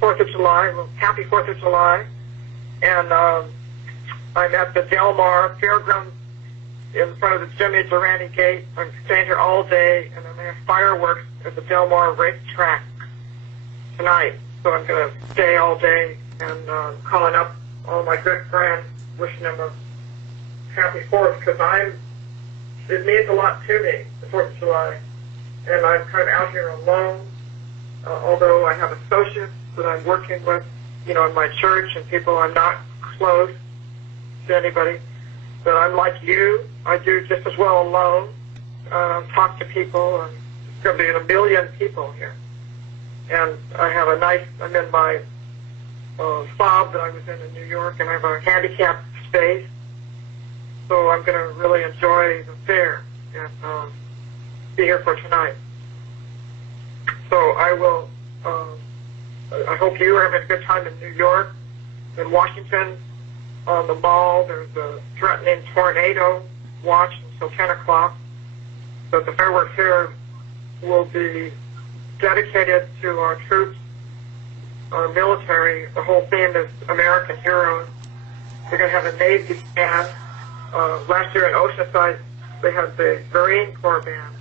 4th of July. Well, happy 4th of July. And I'm at the Del Mar Fairgrounds in front of the Jimmy Durante Gate. I'm staying here all day, and I'm going to have fireworks at the Del Mar racetrack tonight. So I'm going to stay all day and calling up all my good friends, wishing them a happy 4th, because it means a lot to me, the 4th of July. And I'm kind of out here alone, although I have associates that I'm working with, in my church, and people I'm not close to anybody. But I'm like you. I do just as well alone. Talk to people, and there's going to be 1 million people here. And I have I'm in my fob that I was in New York, and I have a handicapped space. So I'm going to really enjoy the fair and be here for tonight. So I will, I hope you are having a good time in New York. In Washington, on the mall, there's a threatening tornado watch until 10 o'clock. So the fireworks here will be dedicated to our troops, our military. The whole theme is American heroes. We're going to have a Navy band. Last year in Oceanside, they had the Marine Corps band.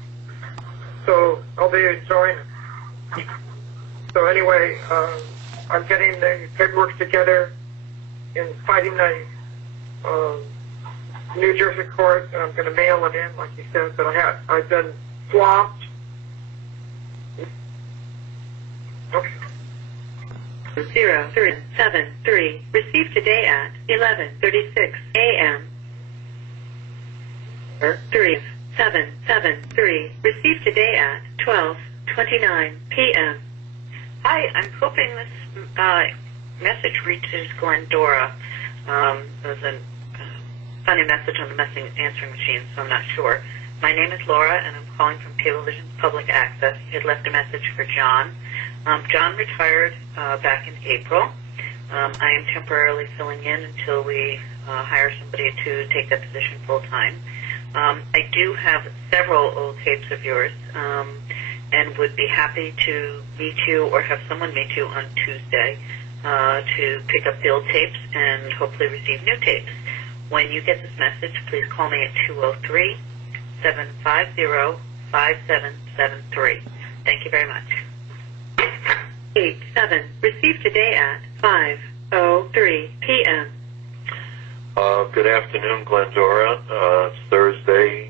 So I'll be enjoying it. So anyway, I'm getting the paperwork together in fighting the New Jersey court, and I'm going to mail it in, like you said. But I've been swamped. Okay. 0373 received today at 11:36 a.m. 3773 received today at 12:29 p.m. Hi, I'm hoping this message reaches Glendora. There's a funny message on the answering machine, so I'm not sure. My name is Laura, and I'm calling from Cablevision's Public Access. He had left a message for John. John retired back in April. I am temporarily filling in until we hire somebody to take that position full time. I do have several old tapes of yours, and would be happy to meet you or have someone meet you on Tuesday to pick up the old tapes and hopefully receive new tapes. When you get this message, please call me at 203-750-5773. Thank you very much. 87 received today at 5:03 p.m. Good afternoon, Glendora. It's Thursday,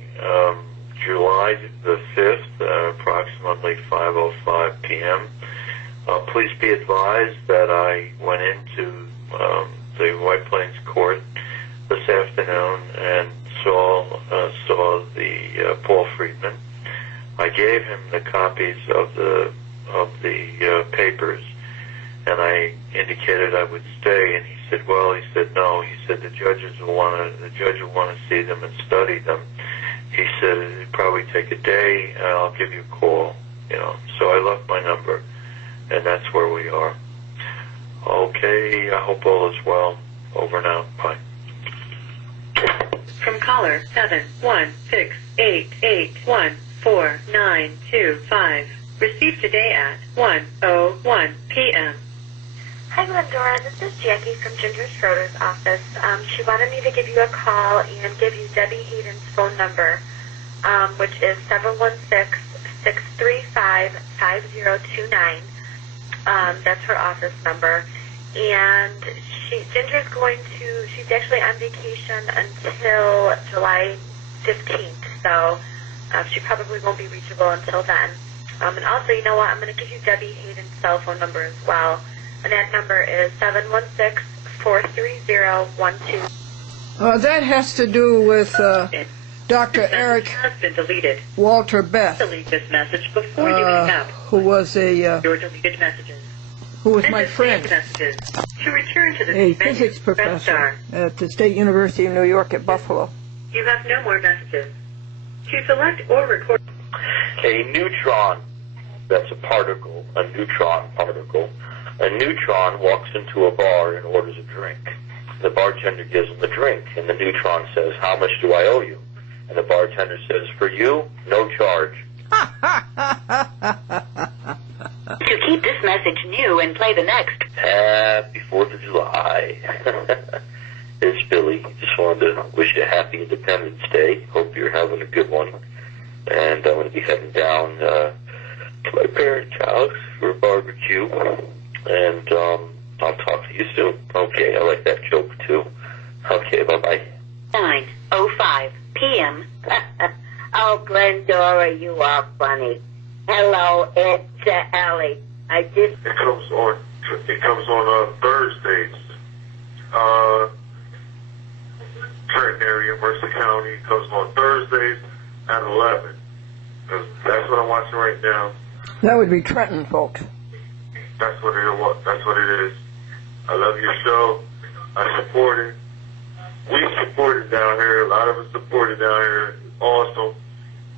July the 5th, approximately 5:05 p.m. Please be advised that I went into the White Plains Court this afternoon and saw the Paul Friedman. I gave him the copies of the papers, and I indicated I would stay, and he said, no. He said the judge will want to see them and study them. He said it'd probably take a day, and I'll give you a call. So I left my number, and that's where we are. Okay, I hope all is well. Over now. Bye. From caller 71688149225. Received today at 1:01 p.m. Hi, Glendora. This is Jackie from Ginger Schroeder's office. She wanted me to give you a call and give you Debbie Hayden's phone number, which is 716-635-5029. That's her office number. And Ginger's she's actually on vacation until July 15th, so she probably won't be reachable until then. And also, you know what, I'm going to give you Debbie Hayden's cell phone number as well. And that number is 716-430-12. That has to do with Dr. Eric has been deleted. Walter Beth. Delete this message before you hang up. Who was your deleted messages. Who was my friend. Messages to return to the a physics professor at the State University of New York at Buffalo. You have no more messages. To select or record. A neutron, that's a particle, a neutron particle. A neutron walks into a bar and orders a drink. The bartender gives him the drink, and the neutron says, "How much do I owe you?" And the bartender says, "For you, no charge." To keep this message message new and play the next. Happy 4th of July. It's Billy. Just wanted to wish you a happy Independence Day. Hope you're having a good one. And I'm going to be heading down to my parents' house for a barbecue. And I'll talk to you soon. Okay, I like that joke too. Okay, bye-bye. 9:05 p.m. Oh, Glendora, you are funny. Hello, it's Ellie. It comes on Thursdays. Trenton area, Mercer County, comes on Thursdays at 11. That's what I'm watching right now. That would be Trenton, folks. That's what it is. I love your show. I support it. We support it down here. A lot of us support it down here. It's awesome.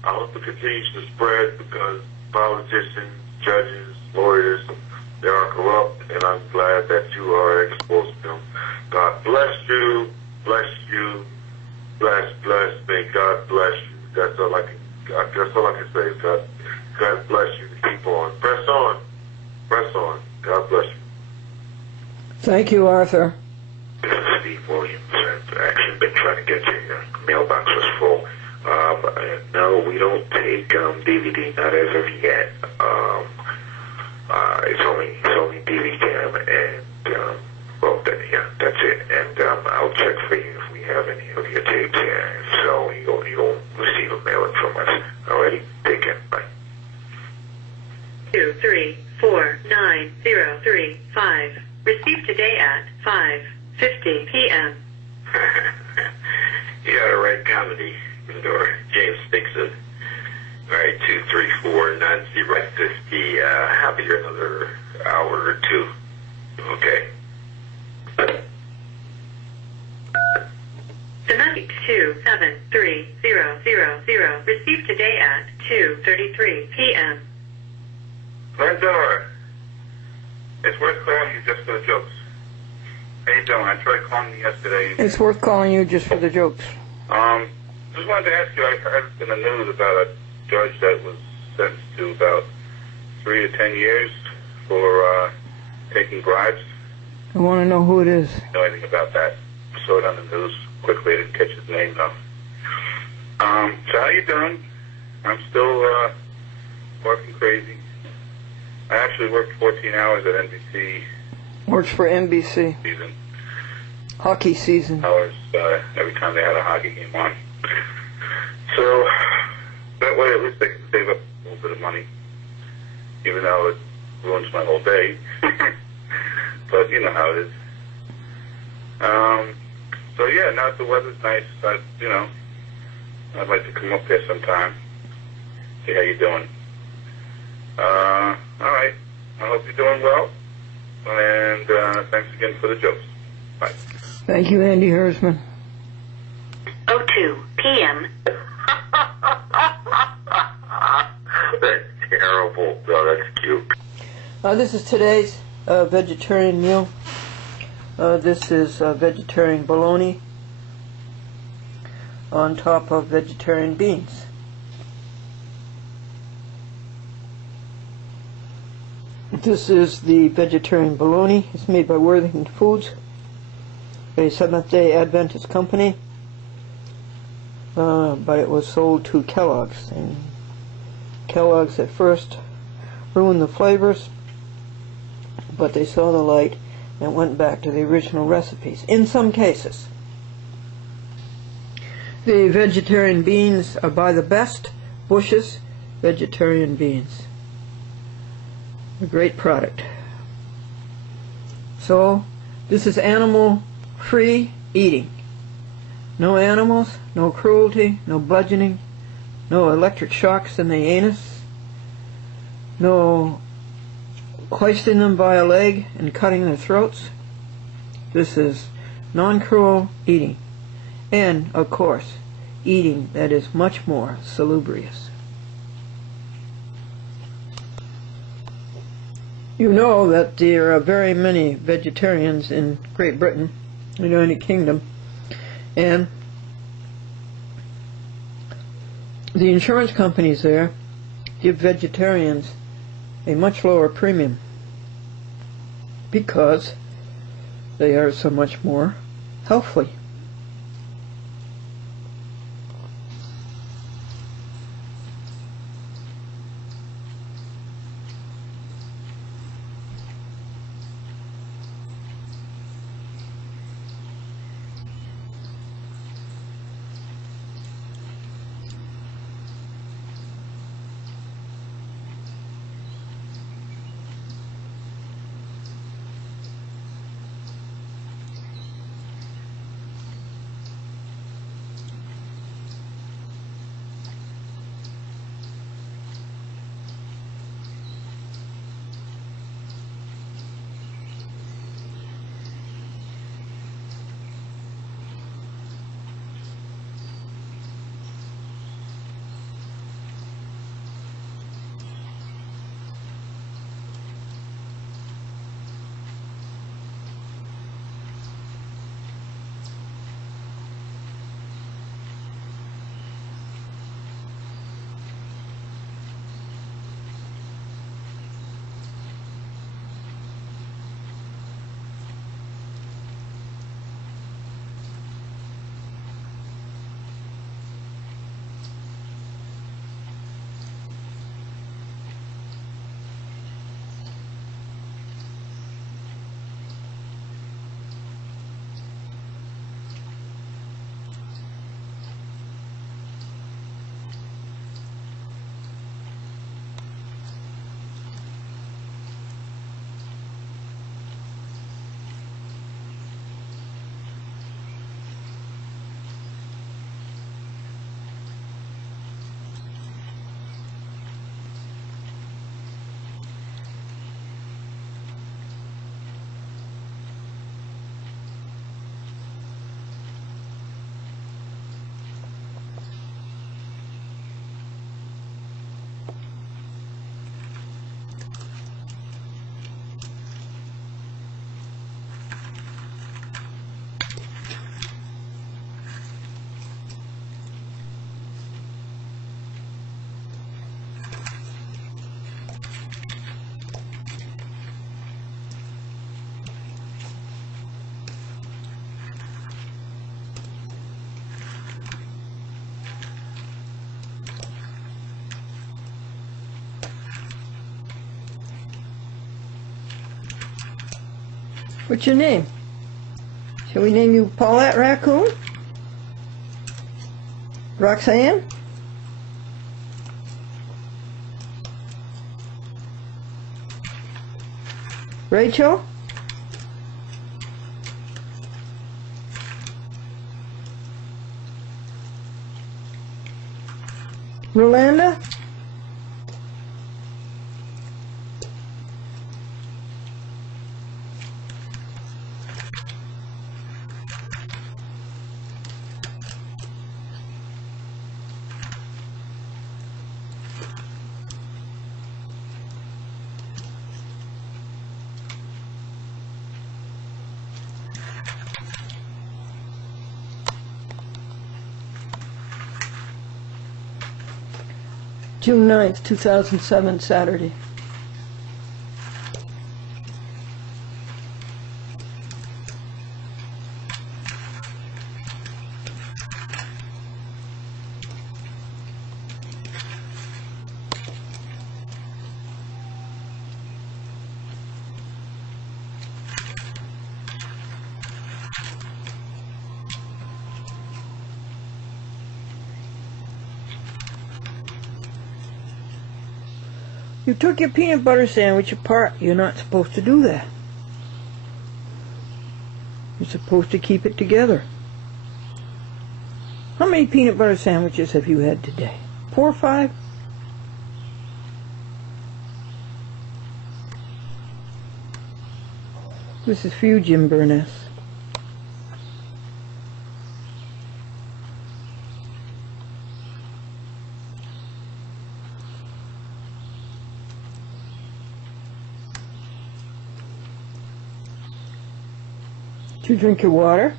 I hope it continues to spread because politicians, judges, lawyers, they are corrupt, and I'm glad that you are exposed to them. God bless you. Bless you. Bless. May God bless you. That's all I can say. God bless you. Keep on. Press on. Press on. God bless you. Thank you, Arthur. This is Steve Williams. I've actually been trying to get you. Your mailbox was full. No, we don't take DVD, not as of yet. It's only DVD, and well, then, yeah, that's it. And I'll check for you if we have any of your tapes here. So you'll receive a mailing from us. Alrighty, take care. Bye. 2, 3, 4, 9, 0, 3, 5. Received today at 5:50 p.m. You got it right, comedy. Or James Dixon. Alright, 2, 3, 4, 9, 0, 50. Have you another hour or two. Okay. The message 273000 received today at 2:33 p.m. Glendora, it's worth calling you just for the jokes. How you doing? I tried calling you yesterday. It's worth calling you just for the jokes. Just wanted to ask you, I heard in the news about a judge that was sentenced to about 3 to 10 years for taking bribes. I want to know who it is. Know anything about that? Saw it on the news quickly. I didn't catch his name though. So how you doing? I'm still working crazy. I actually worked 14 hours at NBC. Works for NBC. Season. Hockey season. Hours every time they had a hockey game on. So that way at least they can save up a little bit of money, even though it ruins my whole day. But you know how it is. So yeah, now that the weather's nice, I'd like to come up there sometime, see how you're doing. All right. I hope you're doing well, and thanks again for the jokes. Bye. Thank you, Andy Hersman. 02 p.m. That's terrible. Oh, that's cute. This is today's vegetarian meal. This is vegetarian bologna on top of vegetarian beans. This is the vegetarian bologna. It's made by Worthington Foods, a Seventh-day Adventist company, but it was sold to Kellogg's. And Kellogg's at first ruined the flavors, but they saw the light and went back to the original recipes, in some cases. The vegetarian beans are by the best, Bush's vegetarian beans. A great product. So, this is animal-free eating. No animals, no cruelty, no bludgeoning, no electric shocks in the anus, no hoisting them by a leg and cutting their throats. This is non-cruel eating. And, of course, eating that is much more salubrious. You know that there are very many vegetarians in Great Britain, the United Kingdom, and the insurance companies there give vegetarians a much lower premium because they are so much more healthy. What's your name? Shall we name you Paulette Raccoon? Roxanne? Rachel? Rolanda? June 9th, 2007, Saturday. You took your peanut butter sandwich apart. You're not supposed to do that. You're supposed to keep it together. How many peanut butter sandwiches have you had today? 4 or 5? This is for you, Jim Burness. Did you drink your water?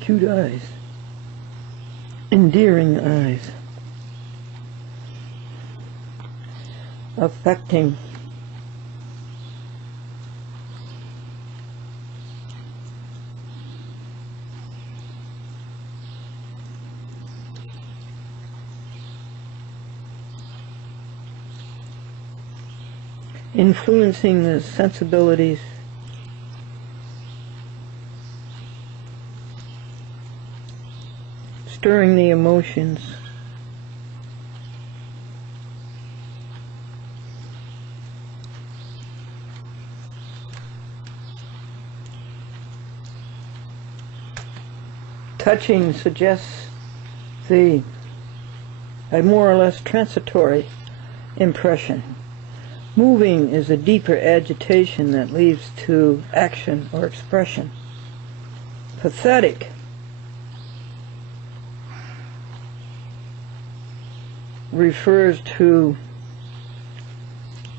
Cute eyes. Endearing eyes. Affecting. Influencing the sensibilities. Stirring the emotions. Touching suggests a more or less transitory impression. Moving is a deeper agitation that leads to action or expression. Pathetic refers to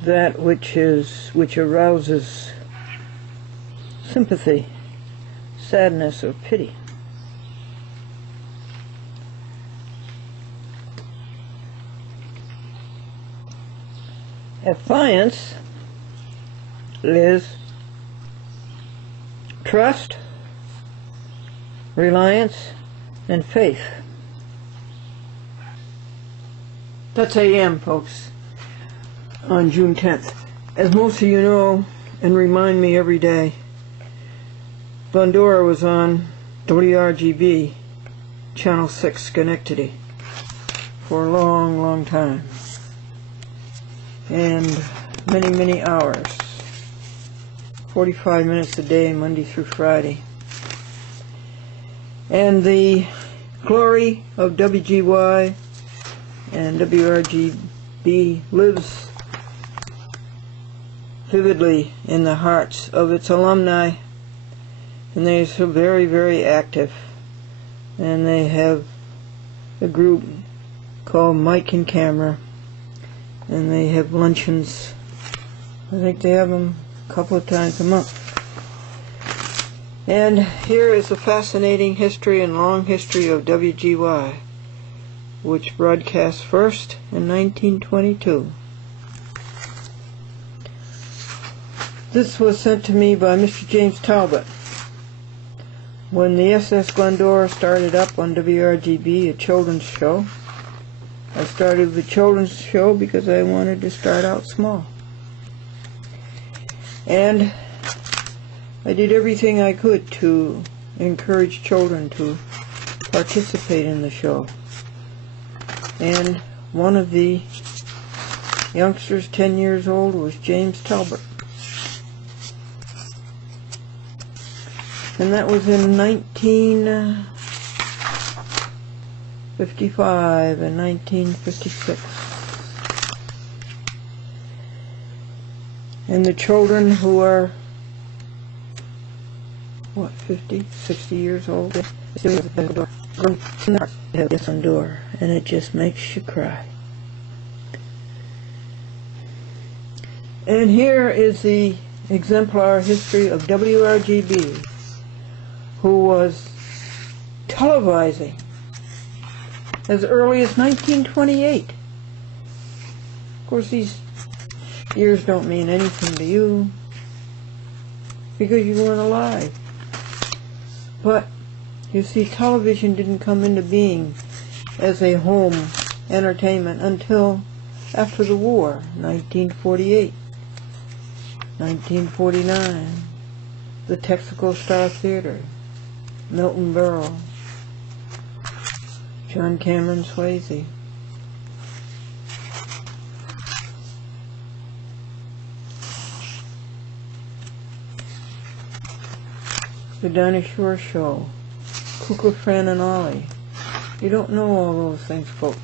that which arouses sympathy, sadness, or pity. Affiance is trust, reliance, and faith. That's AM, folks, on June 10th. As most of you know, and remind me every day, Glendora was on WRGB, Channel 6, Schenectady, for a long, long time. And many, many hours. 45 minutes a day, Monday through Friday. And the glory of WGY and WRGB lives vividly in the hearts of its alumni, and they are so very, very active. And they have a group called Mike and Camera, and they have luncheons. I think they have them a couple of times a month. And here is a fascinating history and long history of WGY, which broadcast first in 1922. This was sent to me by Mr. James Talbot. When the SS Glendora started up on WRGB, a children's show, I started the children's show because I wanted to start out small. And I did everything I could to encourage children to participate in the show. And one of the youngsters, 10 years old, was James Talbot. And that was in 1955 and 1956. And the children who are, 50, 60 years old, Glendora, and it just makes you cry. And here is the exemplar history of WRGB, who was televising as early as 1928. Of course, these years don't mean anything to you because you weren't alive. But, you see, television didn't come into being as a home entertainment until after the war, 1948, 1949, the Texaco Star Theater, Milton Berle, John Cameron Swayze. The Dinah Shore Show, Cuckoo, Fran, and Ollie. You don't know all those things, folks.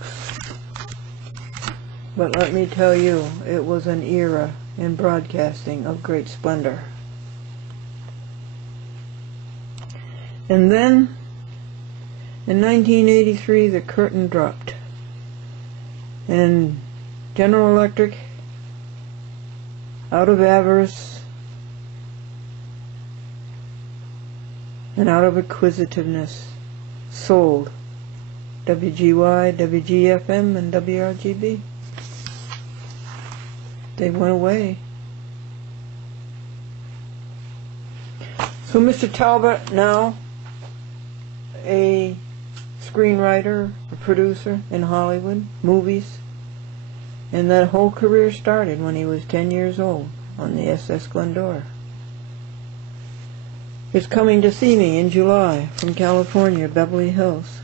But let me tell you, it was an era in broadcasting of great splendor. And then, in 1983, the curtain dropped. And General Electric, out of avarice, and out of acquisitiveness sold WGY, WGFM, and WRGB. They went away. So Mr. Talbot, now a screenwriter, a producer in Hollywood, movies, and that whole career started when he was 10 years old on the SS Glendora. Is coming to see me in July from California, Beverly Hills.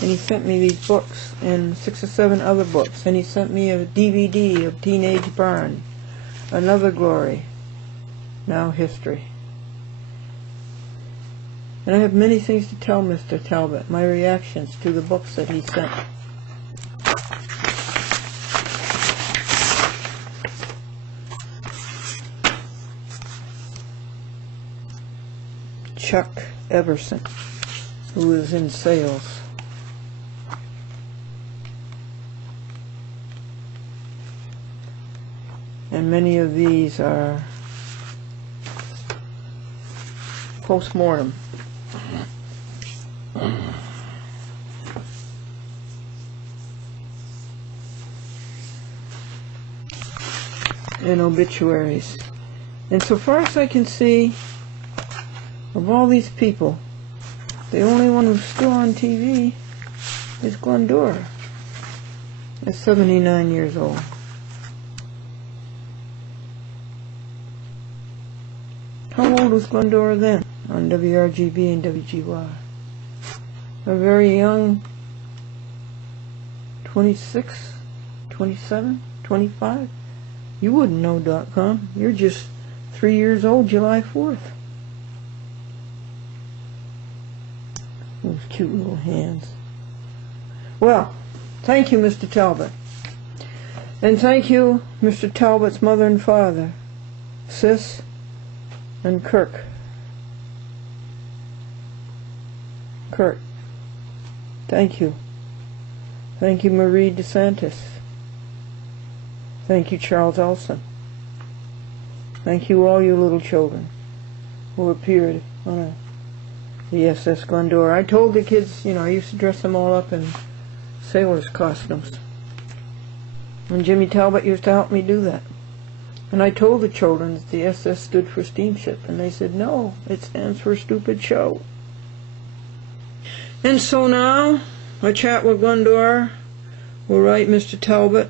And he sent me these books and 6 or 7 other books. And he sent me a DVD of Teenage Barn, Another Glory, Now History. And I have many things to tell Mr. Talbot, my reactions to the books that he sent. Chuck Everson, who is in sales. And many of these are post-mortem. And obituaries. And so far as I can see, of all these people, the only one who's still on TV is Glendora. At 79 years old. How old was Glendora then on WRGB and WGY? A very young 26, 27, 25? You wouldn't know .com. You're just 3 years old July 4th. Those cute little hands. Well, thank you, Mr. Talbot. And thank you, Mr. Talbot's mother and father, Sis and Kurt. Thank you. Thank you, Marie DeSantis. Thank you, Charles Elson. Thank you, all you little children who appeared on the SS Glendora. I told the kids, I used to dress them all up in sailors' costumes. And Jimmy Talbot used to help me do that. And I told the children that the SS stood for steamship, and they said, no, it stands for stupid show. And so now, I chat with Glendora, will write Mr. Talbot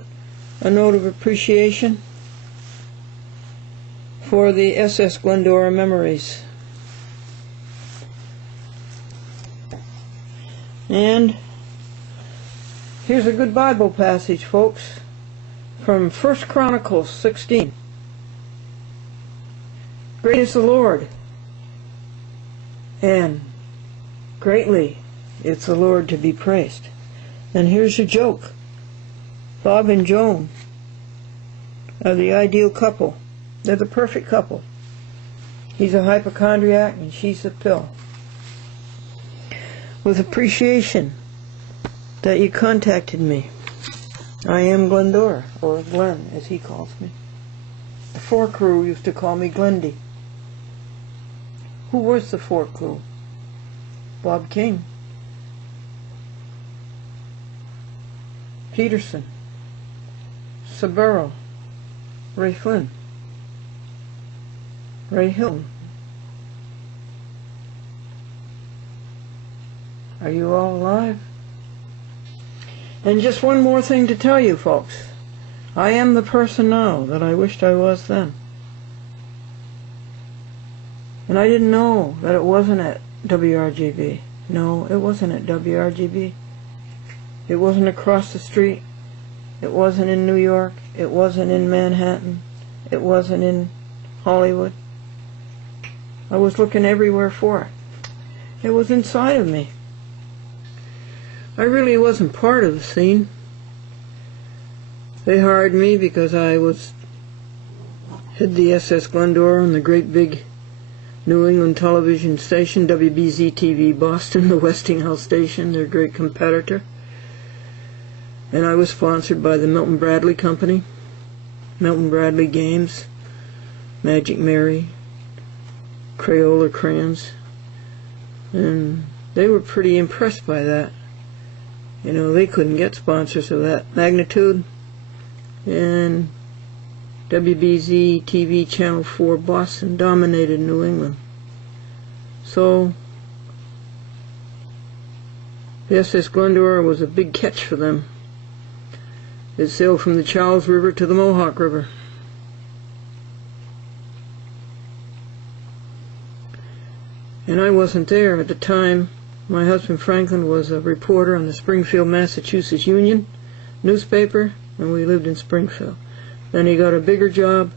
a note of appreciation for the SS Glendora memories. And here's a good Bible passage, folks, from 1 Chronicles 16. Great is the Lord, and greatly is the Lord to be praised. And here's a joke. Bob and Joan are the ideal couple. They're the perfect couple. He's a hypochondriac and she's a pill. With appreciation that you contacted me. I am Glendora, or Glenn as he calls me. The Four Crew used to call me Glendy. Who was the Four Crew? Bob King, Peterson, Saburo, Ray Flynn, Ray Hilton. Are you all alive? And just one more thing to tell you, folks. I am the person now that I wished I was then. And I didn't know that it wasn't at WRGB. No, it wasn't at WRGB. It wasn't across the street. It wasn't in New York. It wasn't in Manhattan. It wasn't in Hollywood. I was looking everywhere for it. It was inside of me. I really wasn't part of the scene. They hired me because I had the SS Glendora on the great big New England television station, WBZ-TV Boston, the Westinghouse station, their great competitor. And I was sponsored by the Milton Bradley Company, Milton Bradley Games, Magic Mary, Crayola crayons, and they were pretty impressed by that. You know, they couldn't get sponsors of that magnitude, and WBZ TV Channel 4 Boston dominated New England. So the SS Glendora was a big catch for them. It sailed from the Charles River to the Mohawk River. And I wasn't there at the time. My husband Franklin was a reporter on the Springfield, Massachusetts Union newspaper, and we lived in Springfield. Then he got a bigger job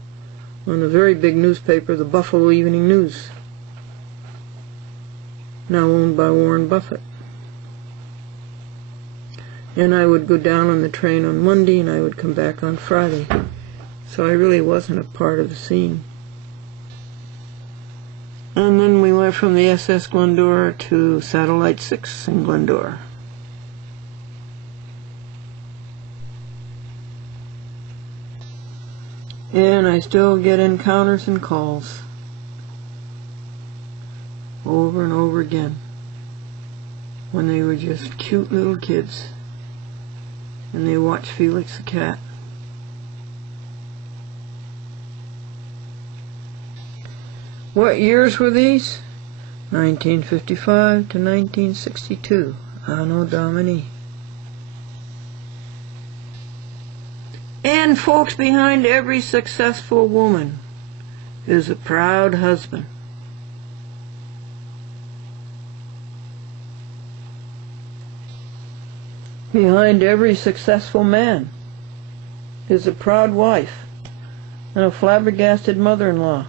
on a very big newspaper, the Buffalo Evening News, now owned by Warren Buffett. And I would go down on the train on Monday, and I would come back on Friday. So I really wasn't a part of the scene. And then we went from the SS Glendora to Satellite 6 in Glendora. And I still get encounters and calls over and over again when they were just cute little kids and they watched Felix the cat. What years were these? 1955 to 1962. Anno Domini. And folks, behind every successful woman is a proud husband. Behind every successful man is a proud wife and a flabbergasted mother-in-law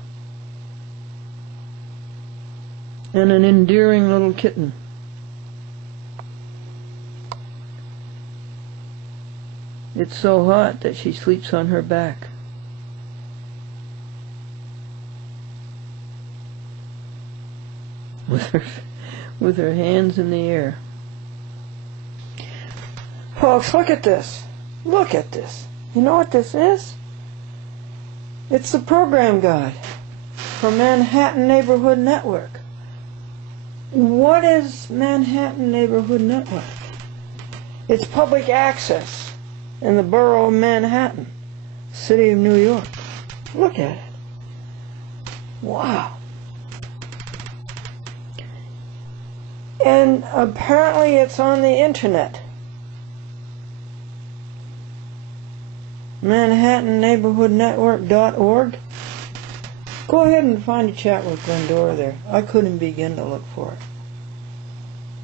and an endearing little kitten. It's so hot that she sleeps on her back. With her hands in the air. Folks, look at this. Look at this. You know what this is? It's the program guide for Manhattan Neighborhood Network. What is Manhattan Neighborhood Network? It's public access in the borough of Manhattan, city of New York. Look at it. Wow. And apparently it's on the internet. ManhattanNeighborhoodNetwork.org. Go ahead and find a chat with Glendora there. I couldn't begin to look for it.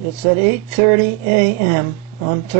It's at 8:30 a.m. on Thursday.